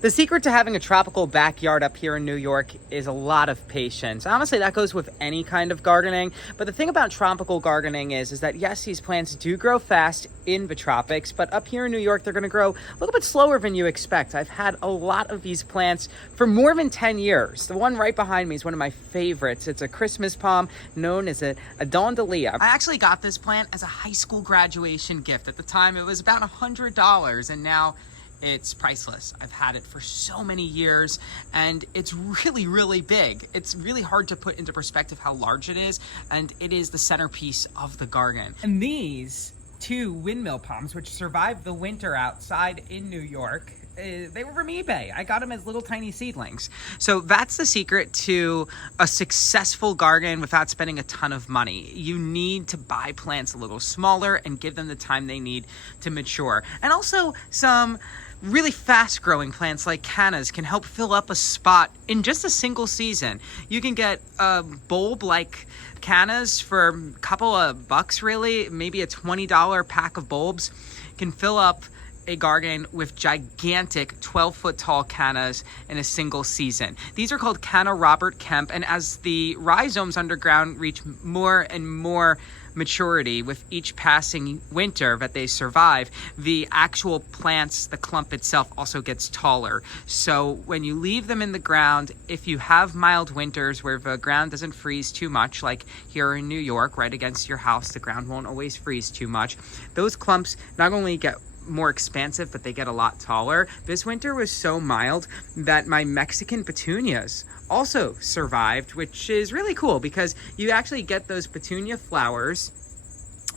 The secret to having a tropical backyard up here in New York is a lot of patience. Honestly, that goes with any kind of gardening. But the thing about tropical gardening is that yes, these plants do grow fast in the tropics, but up here in New York, they're going to grow a little bit slower than you expect. I've had a lot of these plants for more than 10 years. The one right behind me is one of my favorites. It's a Christmas palm known as a Dondalia. I actually got this plant as a high school graduation gift. At the time, it was about $100, and now it's priceless. I've had it for so many years, and it's really, really big. It's really hard to put into perspective how large it is, and it is the centerpiece of the garden. And these two windmill palms, which survived the winter outside in New York, they were from eBay. I got them as little tiny seedlings. So that's the secret to a successful garden without spending a ton of money. You need to buy plants a little smaller and give them the time they need to mature. And also some really fast growing plants like cannas can help fill up a spot in just a single season. You can get a bulb like cannas for a couple of bucks, really. Maybe a $20 pack of bulbs can fill up a garden with gigantic 12-foot tall cannas in a single season. These are called Canna Robert Kemp, and as the rhizomes underground reach more and more maturity with each passing winter that they survive, the actual plants, the clump itself, also gets taller. So when you leave them in the ground, if you have mild winters where the ground doesn't freeze too much, like here in New York, right against your house, the ground won't always freeze too much. Those clumps not only get more expansive, but they get a lot taller. This winter was so mild that my Mexican petunias also survived, which is really cool because you actually get those petunia flowers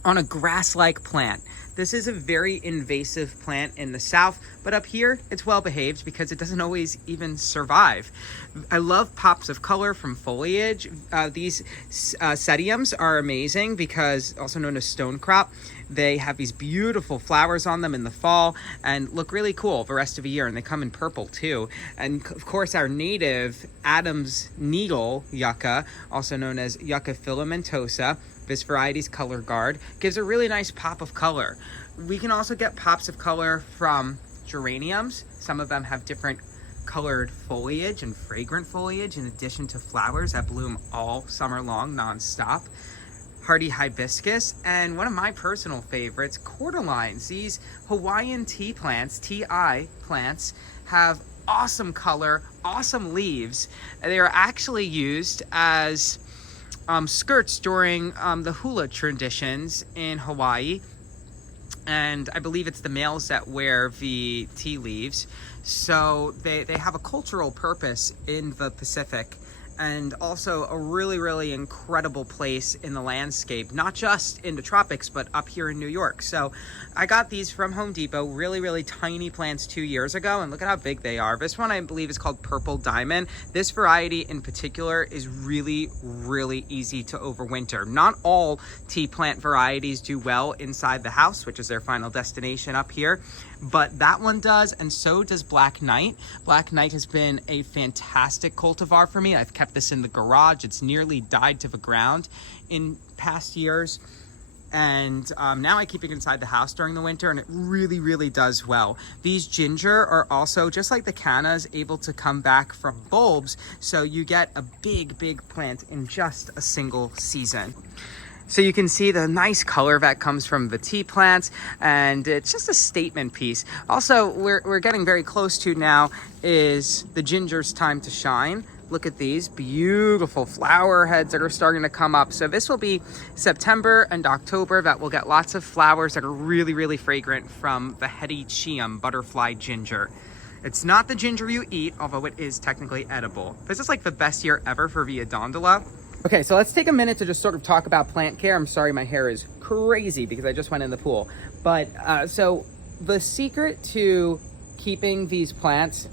on a grass-like plant. This is a very invasive plant in the South, but up here it's well behaved because it doesn't always even survive. I love pops of color from foliage. These sediums are amazing because, also known as stone crop, they have these beautiful flowers on them in the fall and look really cool the rest of the year, and they come in purple too. And of course our native Adam's needle yucca, also known as Yucca filamentosa, this variety's color guard, gives a really nice pop of color. We can also get pops of color from geraniums. Some of them have different colored foliage and fragrant foliage in addition to flowers that bloom all summer long non-stop. Hardy hibiscus, and one of my personal favorites, cordyline. These Hawaiian tea plants, TI plants, have awesome color, awesome leaves. They are actually used as skirts during the hula traditions in Hawaii, and I believe it's the males that wear the tea leaves. So they have a cultural purpose in the Pacific, and also a really, really incredible place in the landscape, not just in the tropics, but up here in New York. So I got these from Home Depot, really, really tiny plants 2 years ago, and look at how big they are. This one I believe is called Purple Diamond. This variety in particular is really, really easy to overwinter. Not all tea plant varieties do well inside the house, which is their final destination up here, but that one does, and so does Black Knight. Black Knight has been a fantastic cultivar for me. I've kept this in the garage. It's nearly died to the ground in past years, and now I keep it inside the house during the winter, and it really, really does well. These ginger are also, just like the cannas, able to come back from bulbs, so you get a big, big plant in just a single season. So you can see the nice color that comes from the tea plants, and it's just a statement piece. Also, we're getting very close to now is the ginger's time to shine. Look at these beautiful flower heads that are starting to come up. So this will be September and October that we'll get lots of flowers that are really, really fragrant from the Hedychium butterfly ginger. It's not the ginger you eat, although it is technically edible. This is like the best year ever for Via Dondola. Okay, so let's take a minute to just sort of talk about plant care. I'm sorry my hair is crazy because I just went in the pool. But so the secret to keeping these plants,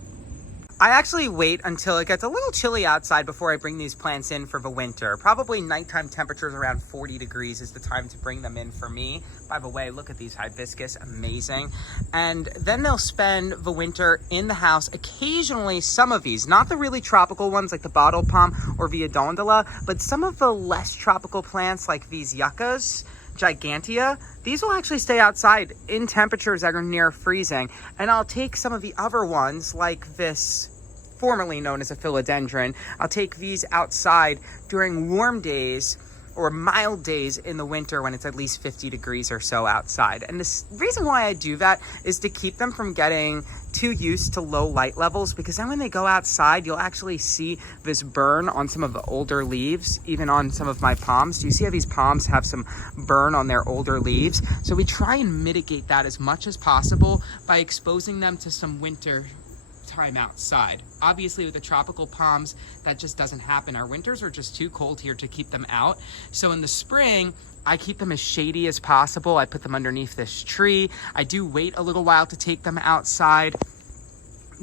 I actually wait until it gets a little chilly outside before I bring these plants in for the winter. Probably nighttime temperatures around 40 degrees is the time to bring them in for me. By the way, look at these hibiscus, amazing. And then they'll spend the winter in the house. Occasionally, some of these, not the really tropical ones like the bottle palm or Via Dondola, but some of the less tropical plants like these yuccas, gigantea, these will actually stay outside in temperatures that are near freezing. And I'll take some of the other ones, like this, formerly known as a philodendron. I'll take these outside during warm days or mild days in the winter when it's at least 50 degrees or so outside. And the reason why I do that is to keep them from getting too used to low light levels, because then when they go outside, you'll actually see this burn on some of the older leaves, even on some of my palms. Do you see how these palms have some burn on their older leaves? So we try and mitigate that as much as possible by exposing them to some winter time outside. Obviously with the tropical palms, that just doesn't happen. Our winters are just too cold here to keep them out. So in the spring, I keep them as shady as possible. I put them underneath this tree. I do wait a little while to take them outside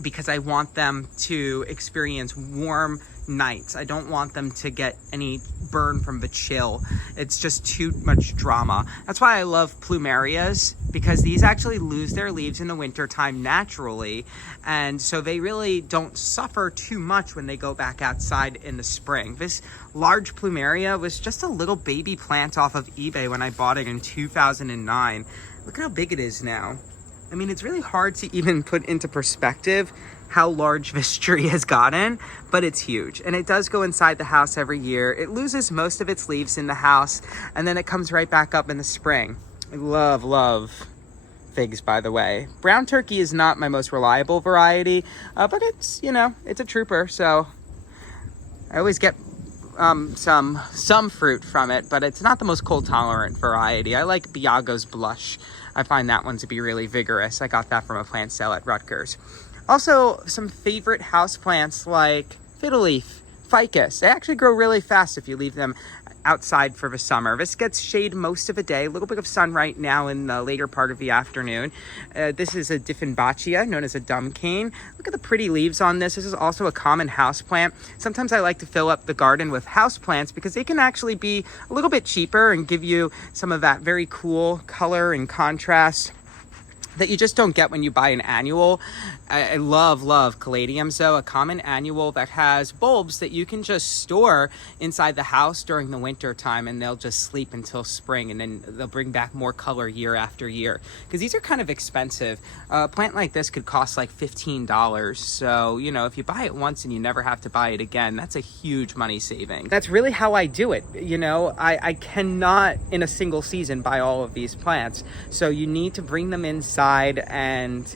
because I want them to experience warm nights. I don't want them to get any burn from the chill. It's just too much drama. That's why I love plumerias, because these actually lose their leaves in the winter time naturally, and so they really don't suffer too much when they go back outside in the spring. This large plumeria was just a little baby plant off of eBay when I bought it in 2009. Look at how big it is now. I mean, it's really hard to even put into perspective how large this tree has gotten, but it's huge. And it does go inside the house every year. It loses most of its leaves in the house, and then it comes right back up in the spring. I love figs, by the way. Brown turkey is not my most reliable variety, but it's, you know, it's a trooper, so I always get some fruit from it, but it's not the most cold tolerant variety. I like Biago's Blush. I find that one to be really vigorous. I got that from a plant sale at Rutgers. Also, some favorite houseplants like fiddle leaf, ficus. They actually grow really fast if you leave them outside for the summer. This gets shade most of the day, a little bit of sun right now in the later part of the afternoon. This is a Dieffenbachia, known as a dumb cane. Look at the pretty leaves on this. This is also a common houseplant. Sometimes I like to fill up the garden with houseplants because they can actually be a little bit cheaper and give you some of that very cool color and contrast that you just don't get when you buy an annual. I love caladiums though, a common annual that has bulbs that you can just store inside the house during the winter time, and they'll just sleep until spring, and then they'll bring back more color year after year, because these are kind of expensive. A plant like this could cost like $15, so you know, if you buy it once and you never have to buy it again, that's a huge money saving. That's really how I do it. You know, I cannot in a single season buy all of these plants, so you need to bring them inside, and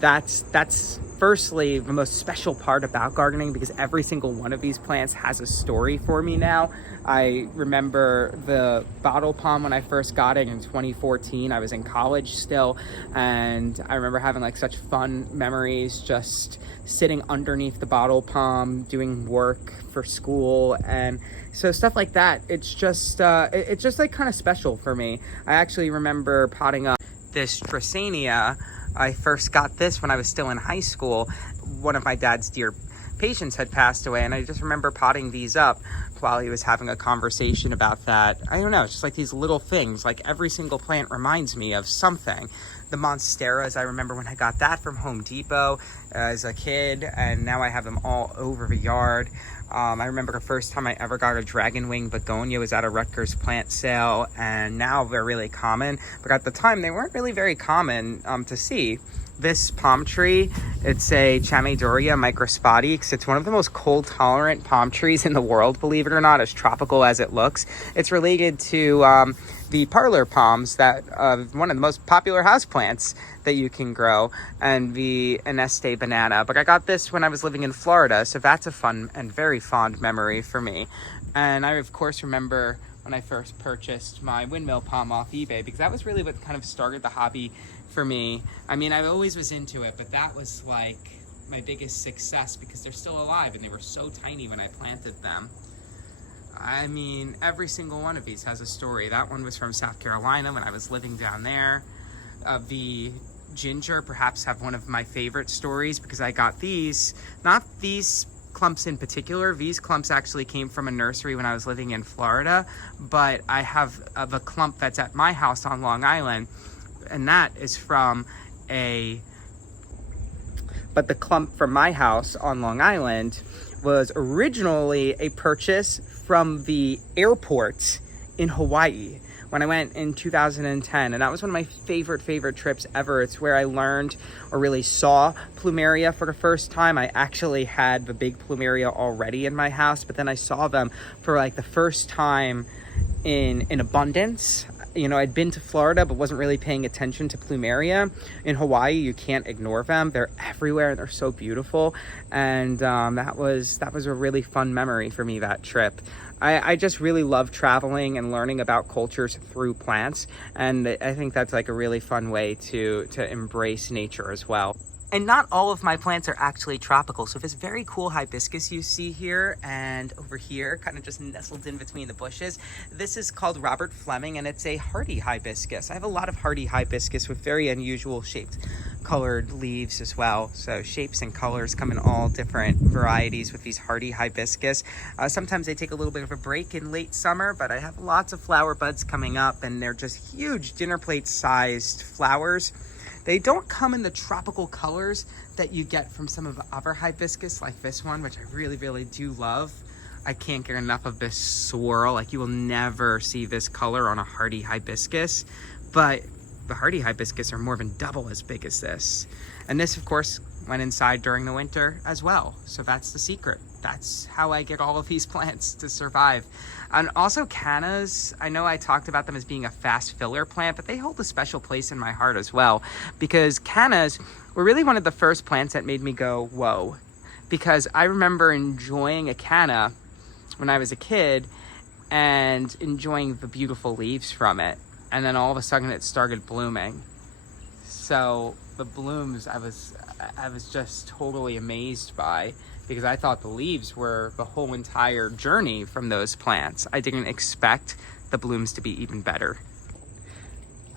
that's firstly the most special part about gardening, because every single one of these plants has a story for me now. I remember the bottle palm when I first got it in 2014. I was in college still, and I remember having like such fun memories just sitting underneath the bottle palm doing work for school, and so stuff like that. It's just like kind of special for me. I actually remember potting up this Dracenia. I first got this when I was still in high school. One of my dad's dear patients had passed away, and I just remember potting these up while he was having a conversation about that. I don't know, it's just like these little things, like every single plant reminds me of something. The Monsteras, I remember when I got that from Home Depot as a kid, and now I have them all over the yard. I remember the first time I ever got a dragon wing begonia was at a Rutgers plant sale, and now they're really common, but at the time they weren't really very common to see. This palm tree, it's a Chamedoria microspatix. It's one of the most cold tolerant palm trees in the world, believe it or not, as tropical as it looks. It's related to the parlor palms, that one of the most popular houseplants that you can grow, and the Aneste banana. But I got this when I was living in Florida, so that's a fun and very fond memory for me. And I, of course, remember when I first purchased my windmill palm off eBay, because that was really what kind of started the hobby for me. I mean, I always was into it, but that was like my biggest success because they're still alive and they were so tiny when I planted them. I mean, every single one of these has a story. That one was from South Carolina when I was living down there. The ginger perhaps have one of my favorite stories because I got these, not these clumps in particular. These clumps actually came from a nursery when I was living in Florida, but I have a clump that's at my house on Long Island, and that is from but the clump from my house on Long Island was originally a purchase from the airport in Hawaii. when I went in 2010, and that was one of my favorite trips ever. It's where I learned or really saw plumeria for the first time. I actually had the big plumeria already in my house, but then I saw them for like the first time in abundance. You know, I'd been to Florida but wasn't really paying attention to plumeria. In Hawaii, you can't ignore them. They're everywhere and they're so beautiful. And that was a really fun memory for me, that trip. I just really love traveling and learning about cultures through plants, and I think that's like a really fun way to embrace nature as well. And not all of my plants are actually tropical. So this very cool hibiscus you see here and over here, kind of just nestled in between the bushes, this is called Robert Fleming, and it's a hardy hibiscus. I have a lot of hardy hibiscus with very unusual shaped colored leaves as well. So shapes and colors come in all different varieties with these hardy hibiscus. Sometimes they take a little bit of a break in late summer, but I have lots of flower buds coming up, and they're just huge dinner plate sized flowers. They don't come in the tropical colors that you get from some of the other hibiscus, like this one, which I really do love. I can't get enough of this swirl. Like, you will never see this color on a hardy hibiscus, but the hardy hibiscus are more than double as big as this. And this, of course, went inside during the winter as well. So that's the secret. That's how I get all of these plants to survive. And also cannas, I know I talked about them as being a fast filler plant, but they hold a special place in my heart as well, because cannas were really one of the first plants that made me go, whoa. Because I remember enjoying a canna when I was a kid and enjoying the beautiful leaves from it. And then all of a sudden it started blooming. So the blooms I was just totally amazed by, because I thought the leaves were the whole entire journey from those plants. I didn't expect the blooms to be even better.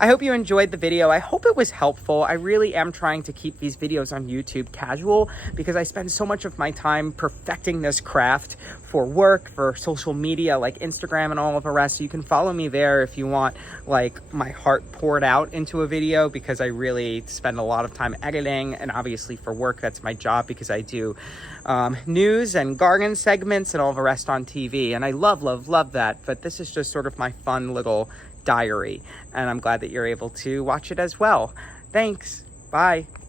I hope you enjoyed the video. I hope it was helpful. I really am trying to keep these videos on YouTube casual, because I spend so much of my time perfecting this craft for work, for social media like Instagram and all of the rest. So you can follow me there if you want like my heart poured out into a video, because I really spend a lot of time editing, and obviously for work, that's my job, because I do news and garden segments and all the rest on TV. And I love that. But this is just sort of my fun little diary, and I'm glad that you're able to watch it as well. Thanks. Bye.